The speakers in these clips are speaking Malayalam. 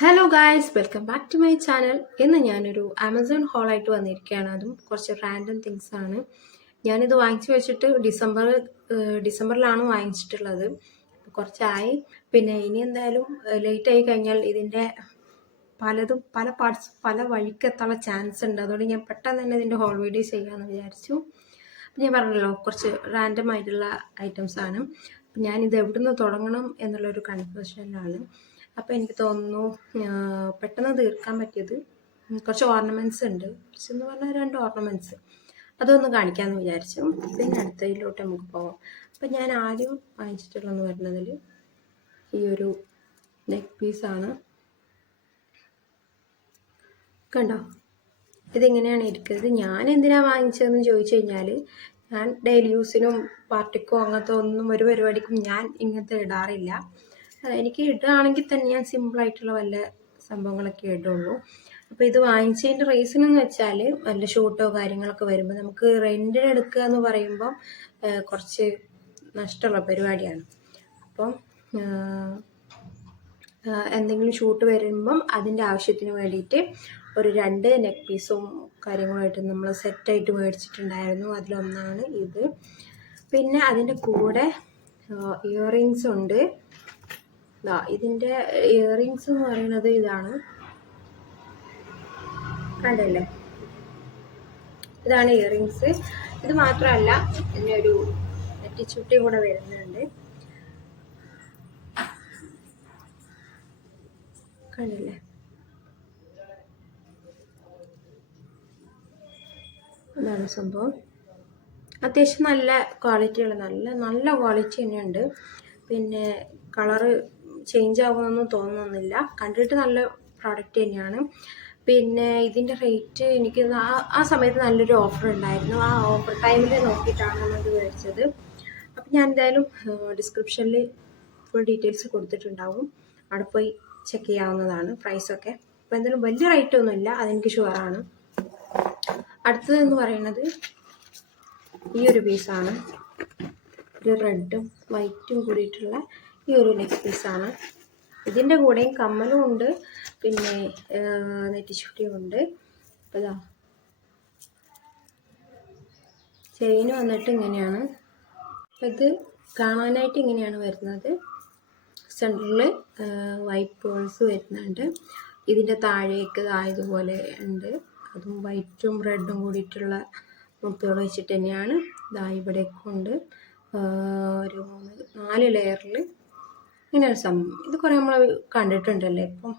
Hello guys, welcome back to my channel. ഇന്ന് ഞാനൊരു ആമസോൺ ഹോളായിട്ട് വന്നിരിക്കുകയാണ്. അതും കുറച്ച് റാൻഡം തിങ്സ് ആണ്. ഞാനിത് വാങ്ങിച്ചു വെച്ചിട്ട് ഡിസംബറിലാണ് വാങ്ങിച്ചിട്ടുള്ളത്. കുറച്ചായി. പിന്നെ ഇനി എന്തായാലും ലേറ്റ് ആയി കഴിഞ്ഞാൽ ഇതിൻ്റെ പല പാർട്സ് പല വഴിക്ക് എത്താനുള്ള ചാൻസ് ഉണ്ട്. അതുകൊണ്ട് ഞാൻ പെട്ടെന്ന് തന്നെ ഇതിൻ്റെ ഹോൾ വീഡിയോ ചെയ്യാമെന്ന് വിചാരിച്ചു. ഞാൻ പറഞ്ഞല്ലോ, കുറച്ച് റാൻഡം ആയിട്ടുള്ള ഐറ്റംസ് ആണ്. ഞാനിത് എവിടെ നിന്ന് തുടങ്ങണം എന്നുള്ളൊരു കൺഫ്യൂഷനിലാണ്. അപ്പോൾ എനിക്ക് തോന്നുന്നു പെട്ടെന്ന് തീർക്കാൻ പറ്റിയത് കുറച്ച് ഓർണമെൻറ്റ്സ് ഉണ്ട്. കുറച്ചെന്ന് പറഞ്ഞാൽ 2 ഓർണമെൻറ്റ്സ് അതൊന്ന് കാണിക്കാമെന്ന് വിചാരിച്ചു. പിന്നെ അടുത്തതിലോട്ട് നമുക്ക് പോകാം. അപ്പം ഞാൻ ആദ്യം വാങ്ങിച്ചിട്ടുള്ളതെന്ന് പറയുന്നതിൽ ഈ ഒരു നെക്ക് പീസാണ്. കണ്ടോ, ഇതിങ്ങനെയാണ് ഇരിക്കുന്നത്. ഞാൻ എന്തിനാണ് വാങ്ങിച്ചതെന്ന് ചോദിച്ചു കഴിഞ്ഞാൽ, ഞാൻ ഡെയിലി യൂസിനും പാർട്ടിക്കോ അങ്ങനത്തെ ഒന്നും ഒരു പരിപാടിക്കും ഞാൻ ഇങ്ങനത്തെ ഇടാറില്ല. എനിക്ക് ഇടുകയാണെങ്കിൽ തന്നെ ഞാൻ സിമ്പിളായിട്ടുള്ള വല്ല സംഭവങ്ങളൊക്കെ ഇടുള്ളൂ. അപ്പോൾ ഇത് വാങ്ങിച്ചതിൻ്റെ റീസൺ എന്ന് വെച്ചാൽ, വല്ല ഷൂട്ടോ കാര്യങ്ങളൊക്കെ വരുമ്പോൾ നമുക്ക് റെൻറ്റിന് എടുക്കുക എന്ന് പറയുമ്പം കുറച്ച് നഷ്ടമുള്ള പരിപാടിയാണ്. അപ്പം എന്തെങ്കിലും ഷൂട്ട് വരുമ്പം അതിൻ്റെ ആവശ്യത്തിന് വേണ്ടിയിട്ട് ഒരു 2 നെക്ക് പീസും കാര്യങ്ങളുമായിട്ട് നമ്മൾ സെറ്റായിട്ട് മേടിച്ചിട്ടുണ്ടായിരുന്നു. അതിലൊന്നാണ് ഇത്. പിന്നെ അതിൻ്റെ കൂടെ ഇയറിങ്സ് ഉണ്ട്. ഇതിൻ്റെ ഇയറിങ്സ് എന്ന് പറയുന്നത് ഇതാണ്, കണ്ടല്ലേ, ഇതാണ് ഇയറിങ്സ്. ഇത് മാത്രമല്ല, ഇതിനൊരു നെറ്റിച്ചുട്ടി കൂടെ വരുന്നുണ്ട്. കണ്ടില്ലേ, ഇതാണ് സംഭവം. അത്യാവശ്യം നല്ല ക്വാളിറ്റിയുള്ള നല്ല ക്വാളിറ്റി തന്നെയുണ്ട്. പിന്നെ കളറ് ചേഞ്ച് ആകുമെന്നൊന്നും തോന്നുന്നില്ല. കണ്ടിട്ട് നല്ല പ്രോഡക്റ്റ് തന്നെയാണ്. പിന്നെ ഇതിൻ്റെ റേറ്റ് എനിക്ക് ആ സമയത്ത് നല്ലൊരു ഓഫർ ഉണ്ടായിരുന്നു. ആ ഓഫർ ടൈമിൽ നോക്കിയിട്ടാണ് നമ്മളിത് മേടിച്ചത്. അപ്പം ഞാൻ എന്തായാലും ഡിസ്ക്രിപ്ഷനിൽ ഫുൾ ഡീറ്റെയിൽസ് കൊടുത്തിട്ടുണ്ടാവും. അവിടെ പോയി ചെക്ക് ചെയ്യാവുന്നതാണ് പ്രൈസൊക്കെ. അപ്പോൾ എന്തായാലും വലിയ റേറ്റ് ഒന്നുമില്ല, അതെനിക്ക് ഷുവറാണ്. അടുത്തതെന്ന് പറയുന്നത് ഈ ഒരു പീസാണ്. ഒരു റെഡും വൈറ്റും കൂടിയിട്ടുള്ള ഈ ഒരു നെക്ക് പീസാണ്. ഇതിൻ്റെ കൂടെയും കമ്മലും ഉണ്ട്, പിന്നെ നെറ്റിച്ചുട്ടിയും ഉണ്ട്. അപ്പോൾ ഇതാ ചെയിന് വന്നിട്ട് ഇങ്ങനെയാണ്. അപ്പോൾ ഇത് കാണാനായിട്ട് ഇങ്ങനെയാണ് വരുന്നത്. സെൻറ്ററിൽ വൈറ്റ് പേൾസ് വരുന്നുണ്ട്. ഇതിൻ്റെ താഴേക്ക് ഇതുപോലെ ഉണ്ട്. അതും വൈറ്റും റെഡും കൂടിയിട്ടുള്ള മുത്തുകൾ വെച്ചിട്ട് തന്നെയാണ്. ഇവിടേക്ക് ഉണ്ട് ഒരു 4 ലെയറിൽ ഇങ്ങനെ ഒരു സംഭവം. ഇത് കുറേ നമ്മൾ കണ്ടിട്ടുണ്ടല്ലേ, ഇപ്പം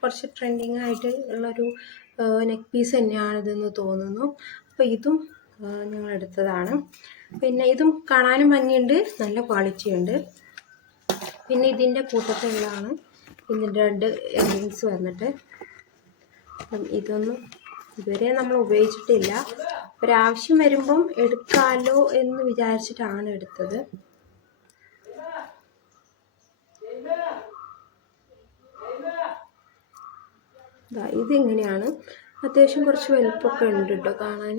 കുറച്ച് ട്രെൻഡിങ് ആയിട്ട് ഉള്ളൊരു നെക്ക് പീസ് തന്നെയാണിതെന്ന് തോന്നുന്നു. അപ്പോൾ ഇതും ഞങ്ങൾ എടുത്തതാണ്. പിന്നെ ഇതും കാണാനും ഭംഗിയുണ്ട്, നല്ല ക്വാളിറ്റി ഉണ്ട്. പിന്നെ ഇതിൻ്റെ കൂട്ടത്തിലുള്ളതാണ് ഇതിൻ്റെ 2 ഇയറിങ്സ് വന്നിട്ട്. ഇതൊന്നും ഇതുവരെ നമ്മൾ ഉപയോഗിച്ചിട്ടില്ല. ഒരാവശ്യം വരുമ്പം എടുക്കാമല്ലോ എന്ന് വിചാരിച്ചിട്ടാണ് എടുത്തത്. ഇതിങ്ങനെയാണ്. അത്യാവശ്യം കുറച്ച് വലുപ്പമൊക്കെ ഉണ്ട് കേട്ടോ കാണാൻ.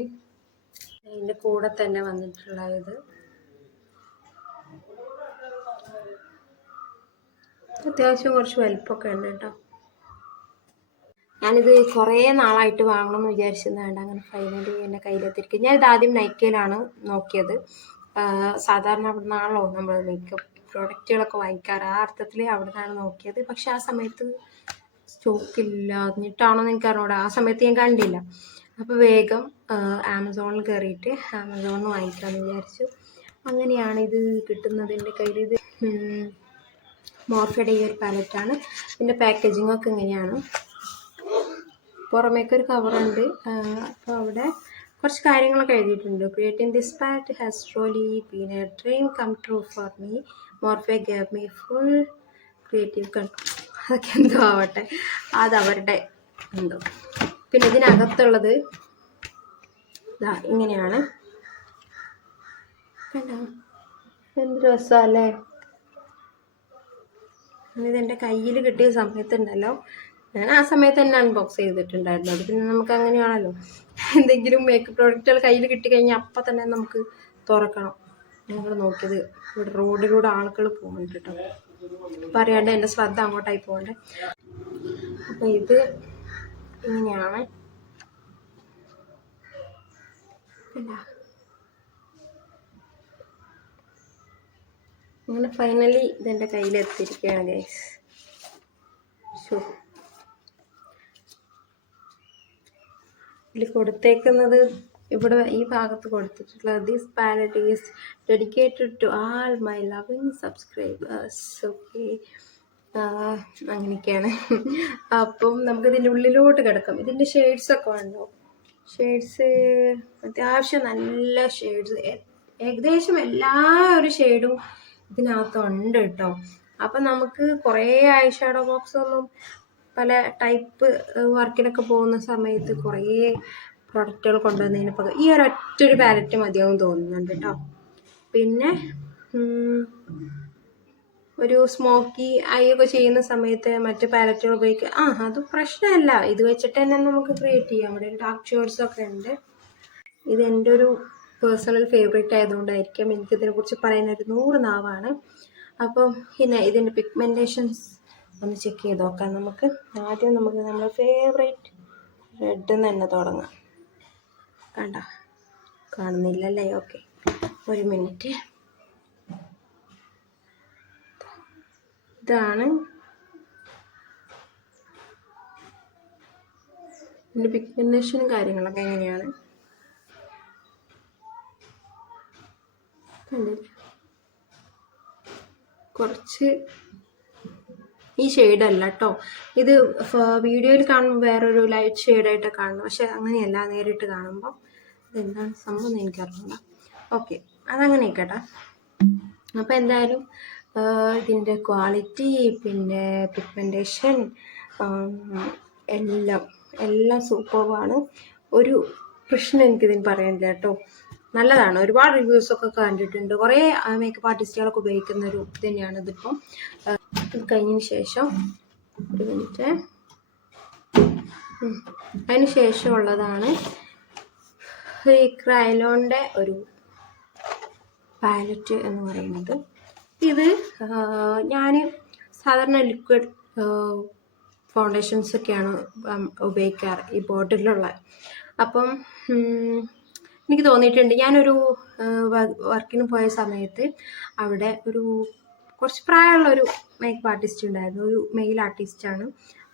അതിൻ്റെ കൂടെ തന്നെ വന്നിട്ടുള്ള ഇത് അത്യാവശ്യം കുറച്ച് വലുപ്പമൊക്കെ ഉണ്ട് കേട്ടോ. ഞാനിത് കുറേ നാളായിട്ട് വാങ്ങണമെന്ന് വിചാരിച്ചിരുന്നതാണ്. അങ്ങനെ ഫൈനലി എൻ്റെ കയ്യിലെത്തിയിരിക്കും. ഞാനിത് ആദ്യം നൈക്കയിലാണ് നോക്കിയത്. സാധാരണ അവിടെ നിന്നാണല്ലോ നമ്മൾ മേക്കപ്പ് പ്രോഡക്റ്റുകളൊക്കെ വാങ്ങിക്കാറ്. ആ അർത്ഥത്തിൽ അവിടെ നിന്നാണ് നോക്കിയത്. പക്ഷെ ആ സമയത്ത് സ്റ്റോക്കില്ല, എന്നിട്ടാണോ എന്ന് എനിക്ക് അറിഞ്ഞൂടാ. ആ സമയത്ത് ഞാൻ കണ്ടില്ല. അപ്പോൾ വേഗം ആമസോണിൽ കയറിയിട്ട് ആമസോണിൽ നിന്ന് വാങ്ങിക്കാമെന്ന് വിചാരിച്ചു. അങ്ങനെയാണ് ഇത് കിട്ടുന്നത് എൻ്റെ കയ്യിൽ. ഇത് മോർഫയുടെ ഈ ഒരു പാലറ്റാണ്. ഇതിൻ്റെ പാക്കേജിങ്ങൊക്കെ ഇങ്ങനെയാണ്. പുറമേക്കൊരു കവറുണ്ട്. അപ്പോൾ അവിടെ കുറച്ച് കാര്യങ്ങളൊക്കെ എഴുതിയിട്ടുണ്ട്. Creating this palette has truly been a dream come true for me. Morphe gave me full creative control. അതൊക്കെ എന്തോ ആവട്ടെ, അതവരുടെ എന്തോ. പിന്നെ ഇതിനകത്തുള്ളത് ഇങ്ങനെയാണ്. കണ്ടോ, എന്ത് രസമല്ലേ. ഇതെൻ്റെ കയ്യിൽ കിട്ടിയ സമയത്തുണ്ടല്ലോ, ഞാൻ ആ സമയത്ത് തന്നെ അൺബോക്സ് ചെയ്തിട്ടുണ്ടായിരുന്നു. അത് പിന്നെ നമുക്ക് അങ്ങനെയാണല്ലോ, എന്തെങ്കിലും മേക്കപ്പ് പ്രോഡക്റ്റുകൾ കയ്യിൽ കിട്ടിക്കഴിഞ്ഞാൽ അപ്പം തന്നെ നമുക്ക് തുറക്കണം. ഞങ്ങൾ നോക്കിയത് ഇവിടെ റോഡിലൂടെ ആളുകൾ പോകുന്നുണ്ട് കേട്ടോ. പറയാണ്ട് എൻ്റെ ശ്രദ്ധ അങ്ങോട്ടായി പോകണ്ടേ. അപ്പോൾ ഇത് ഇങ്ങനെയാണ്. അങ്ങനെ ഫൈനലി ഇതെൻ്റെ കയ്യിലെത്തിയിരിക്കുകയാണ് ഗൈസ്. ഇതിൽ കൊടുത്തേക്കുന്നത് ഇവിടെ ഈ ഭാഗത്ത് കൊടുത്തിട്ടുള്ളത് this palette is dedicated to all my loving subscribers. Okay, അങ്ങനെയൊക്കെയാണ്. അപ്പം നമുക്കിതിൻ്റെ ഉള്ളിലോട്ട് കിടക്കാം. ഇതിൻ്റെ ഷെയ്ഡ്സൊക്കെ ഉണ്ടോ? ഷെയ്ഡ്സ് അത്യാവശ്യം നല്ല ഷെയ്ഡ്സ്, ഏകദേശം എല്ലാ ഒരു ഷെയ്ഡും ഇതിനകത്തുണ്ട് കേട്ടോ. അപ്പം നമുക്ക് കുറേ ഐ ഷാഡോ ബോക്സ് ഒന്നും പല ടൈപ്പ് വർക്കിനൊക്കെ പോകുന്ന സമയത്ത് കുറേ പ്രൊഡക്റ്റുകൾ കൊണ്ടുവന്നതിന് പകരം ഈ ഒരൊറ്റൊരു പാലറ്റ് മതിയാവും തോന്നുന്നുണ്ട് കേട്ടോ. പിന്നെ ഒരു സ്മോക്കി ഐ ഒക്കെ ചെയ്യുന്ന സമയത്ത് മറ്റ് പാലറ്റുകൾ ഉപയോഗിക്കുക, അത് പ്രശ്നമല്ല. ഇത് വെച്ചിട്ട് തന്നെ നമുക്ക് ക്രിയേറ്റ് ചെയ്യാം. ഇവിടെ ഡാർക്ക് ഷെയ്ഡ്സൊക്കെ ഉണ്ട്. ഇത് എൻ്റെ ഒരു പേഴ്സണൽ ഫേവറേറ്റ് ആയതുകൊണ്ടായിരിക്കും എനിക്കിതിനെക്കുറിച്ച് പറയാനൊരു 100 നാവാണ്. അപ്പം പിന്നെ ഇതിൻ്റെ പിഗ്മെൻറ്റേഷൻസ് ഒന്ന് ചെക്ക് ചെയ്ത് നോക്കാം നമുക്ക്. ആദ്യം നമുക്ക് നമ്മുടെ ഫേവറേറ്റ് റെഡ് തന്നെ തുടങ്ങാം. കാണുന്നില്ലല്ലേ? ഓക്കെ, ഒരു മിനിറ്റ്. ഇതാണ് ഇതിൻ്റെ പിഗ്മെൻറ്റേഷനും കാര്യങ്ങളൊക്കെ എങ്ങനെയാണ് കുറച്ച് ഈ ഷെയ്ഡല്ല കേട്ടോ, ഇത് വീഡിയോയിൽ കാണുമ്പോൾ വേറൊരു ലൈറ്റ് ഷെയ്ഡായിട്ട് കാണുന്നു. പക്ഷെ അങ്ങനെയല്ല, നേരിട്ട് കാണുമ്പോൾ ഇതെന്താണ് സംഭവം എനിക്കറിയില്ല. ഓക്കെ, അതങ്ങനെ കേട്ടോ. അപ്പോൾ എന്തായാലും ഇതിൻ്റെ ക്വാളിറ്റി പിന്നെ പിഗ്മെൻറ്റേഷൻ എല്ലാം സൂപ്പറാണ്. ഒരു പ്രശ്നം എനിക്കിതിന് പറയാനില്ല കേട്ടോ. നല്ലതാണ്. ഒരുപാട് റിവ്യൂസൊക്കെ കണ്ടിട്ടുണ്ട്. കുറേ മേക്കപ്പ് ആർട്ടിസ്റ്റുകളൊക്കെ ഉപയോഗിക്കുന്ന ഒരു ഇത് തന്നെയാണ് ഇതിപ്പം. ഇത് കഴിഞ്ഞതിന് ശേഷം ഒരു മിനിറ്റ്, അതിന് ശേഷമുള്ളതാണ് ഈ ക്രയോണിൻ്റെ ഒരു പാലറ്റ് എന്ന് പറയുന്നത്. ഇത് ഞാൻ സാധാരണ ലിക്വിഡ് ഫൗണ്ടേഷൻസൊക്കെയാണ് ഉപയോഗിക്കാറ് ഈ ബോട്ടിലുള്ള. അപ്പം എനിക്ക് തോന്നിയിട്ടുണ്ട്, ഞാനൊരു വർക്കിന് പോയ സമയത്ത് അവിടെ ഒരു കുറച്ച് പ്രായമുള്ളൊരു മേക്കപ്പ് ആർട്ടിസ്റ്റ് ഉണ്ടായിരുന്നു, ഒരു മെയിൽ ആർട്ടിസ്റ്റാണ്.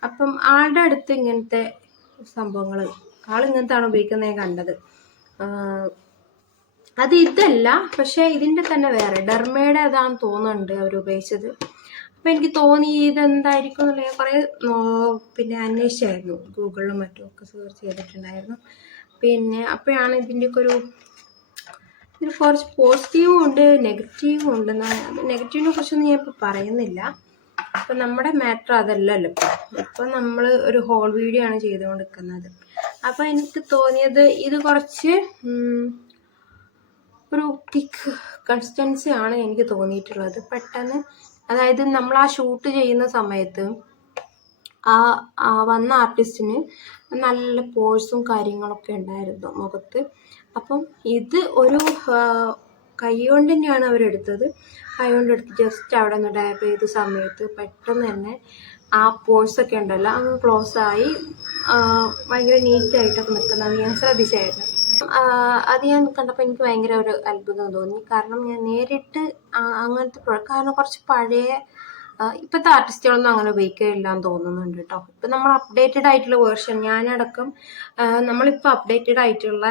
അപ്പം ആളുടെ അടുത്ത് ഇങ്ങനത്തെ സംഭവങ്ങൾ ഇങ്ങനത്താണ് ഉപയോഗിക്കുന്നത് ഞാൻ കണ്ടത്. അത് ഇതല്ല, പക്ഷേ ഇതിൻ്റെ തന്നെ വേറെ ഡെർമയുടെ അതാണെന്ന് തോന്നുന്നുണ്ട് അവർ ഉപയോഗിച്ചത്. അപ്പം എനിക്ക് തോന്നി ഇതെന്തായിരിക്കും എന്നുള്ള കുറേ പിന്നെ അന്വേഷിച്ചായിരുന്നു, ഗൂഗിളിലും മറ്റുമൊക്കെ സെർച്ച് ചെയ്തിട്ടുണ്ടായിരുന്നു. പിന്നെ അപ്പോഴാണ് ഇതിൻ്റെയൊക്കെ ഇതിന് കുറച്ച് പോസിറ്റീവും ഉണ്ട് നെഗറ്റീവും ഉണ്ട്. നെഗറ്റീവിനെ കുറിച്ചൊന്നും ഞാൻ ഇപ്പോൾ പറയുന്നില്ല. അപ്പം നമ്മുടെ മാറ്റർ അതല്ലല്ലോ. ഇപ്പം നമ്മൾ ഒരു ഹോൾ വീഡിയോ ആണ് ചെയ്തുകൊണ്ടിരിക്കുന്നത്. അപ്പം എനിക്ക് തോന്നിയത് ഇത് കുറച്ച് ഒരു തിക്ക് കൺസിസ്റ്റൻസി ആണ് എനിക്ക് തോന്നിയിട്ടുള്ളത് പെട്ടെന്ന്. അതായത് നമ്മൾ ആ ഷൂട്ട് ചെയ്യുന്ന സമയത്ത് വന്ന ആർട്ടിസ്റ്റിന് നല്ല പോഴ്സും കാര്യങ്ങളൊക്കെ ഉണ്ടായിരുന്നു മുഖത്ത്. അപ്പം ഇത് ഒരു കൈ കൊണ്ട് തന്നെയാണ് അവരെടുത്തത്. കൈ കൊണ്ടെടുത്ത് ജസ്റ്റ് അവിടെ നിന്ന് ഡാപ്പ് ചെയ്ത സമയത്ത് പെട്ടെന്ന് തന്നെ ആ പോഴ്സൊക്കെ ഉണ്ടല്ലോ അങ്ങ് ക്ലോസ് ആയി ഭയങ്കര നീറ്റായിട്ടൊക്കെ നിൽക്കുന്നത് ഞാൻ ശ്രദ്ധിച്ചായിരുന്നു. അത് ഞാൻ കണ്ടപ്പോൾ എനിക്ക് ഭയങ്കര ഒരു അത്ഭുതം തോന്നി. കാരണം ഞാൻ നേരിട്ട് അങ്ങനത്തെ കാരണം കുറച്ച് പഴയ ഇപ്പോഴത്തെ ആർട്ടിസ്റ്റുകളൊന്നും അങ്ങനെ ഉപയോഗിക്കില്ല എന്ന് തോന്നുന്നുണ്ട് കേട്ടോ. ഇപ്പം നമ്മൾ അപ്ഡേറ്റഡ് ആയിട്ടുള്ള വേർഷൻ, ഞാനടക്കം നമ്മളിപ്പോൾ അപ്ഡേറ്റഡ് ആയിട്ടുള്ള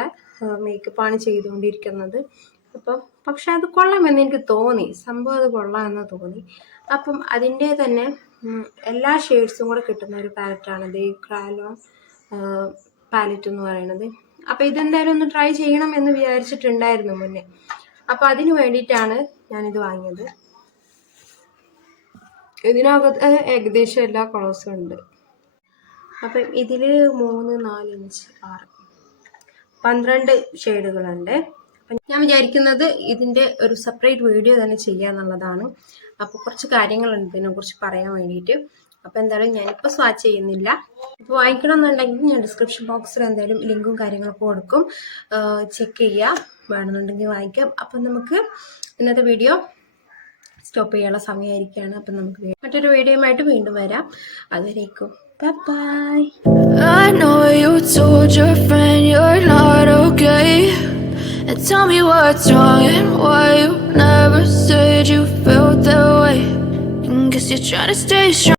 മേക്കപ്പാണ് ചെയ്തുകൊണ്ടിരിക്കുന്നത്. അപ്പം പക്ഷെ അത് കൊള്ളാമെന്ന് എനിക്ക് തോന്നി, സംഭവം അത് കൊള്ളാമെന്ന് തോന്നി. അപ്പം അതിൻ്റെ തന്നെ എല്ലാ ഷെയ്ഡ്സും കൂടെ കിട്ടുന്ന ഒരു പാലറ്റാണ് ഈ ക്രയോൺ പാലറ്റ് എന്ന് പറയുന്നത്. അപ്പം ഇതെന്തായാലും ഒന്ന് ട്രൈ ചെയ്യണം എന്ന് വിചാരിച്ചിട്ടുണ്ടായിരുന്നു മുന്നേ. അപ്പം അതിന് വേണ്ടിയിട്ടാണ് ഞാനിത് വാങ്ങിയത്. ഇതിനകത്ത് ഏകദേശം എല്ലാ കളേഴ്സും ഉണ്ട്. അപ്പം ഇതിൽ 3, 4, 5, 6, 12 ഷെയ്ഡുകളുണ്ട്. അപ്പം ഞാൻ വിചാരിക്കുന്നത് ഇതിൻ്റെ ഒരു സെപ്പറേറ്റ് വീഡിയോ തന്നെ ചെയ്യാന്നുള്ളതാണ്. അപ്പോൾ കുറച്ച് കാര്യങ്ങളുണ്ട് ഇതിനെക്കുറിച്ച് പറയാൻ വേണ്ടിയിട്ട്. അപ്പോൾ എന്തായാലും ഞാനിപ്പോൾ സ്വാച്ച് ചെയ്യുന്നില്ല. ഇപ്പോൾ വാങ്ങിക്കണമെന്നുണ്ടെങ്കിൽ ഞാൻ ഡിസ്ക്രിപ്ഷൻ ബോക്സിൽ എന്തായാലും ലിങ്കും കാര്യങ്ങളൊക്കെ കൊടുക്കും, ചെക്ക് ചെയ്യുക, വേണമെന്നുണ്ടെങ്കിൽ വാങ്ങിക്കാം. അപ്പം നമുക്ക് ഇന്നത്തെ വീഡിയോ സ്റ്റോപ്പ് ചെയ്യാനുള്ള സമയമായിരിക്കുകയാണ്. അപ്പം നമുക്ക് മറ്റൊരു വീഡിയോയുമായിട്ട് വീണ്ടും വരാം. അതുവരേക്കും by. I know you told your friend you're not okay, and tell me what's wrong and why you never said you felt that way. And guess you're trying to stay strong.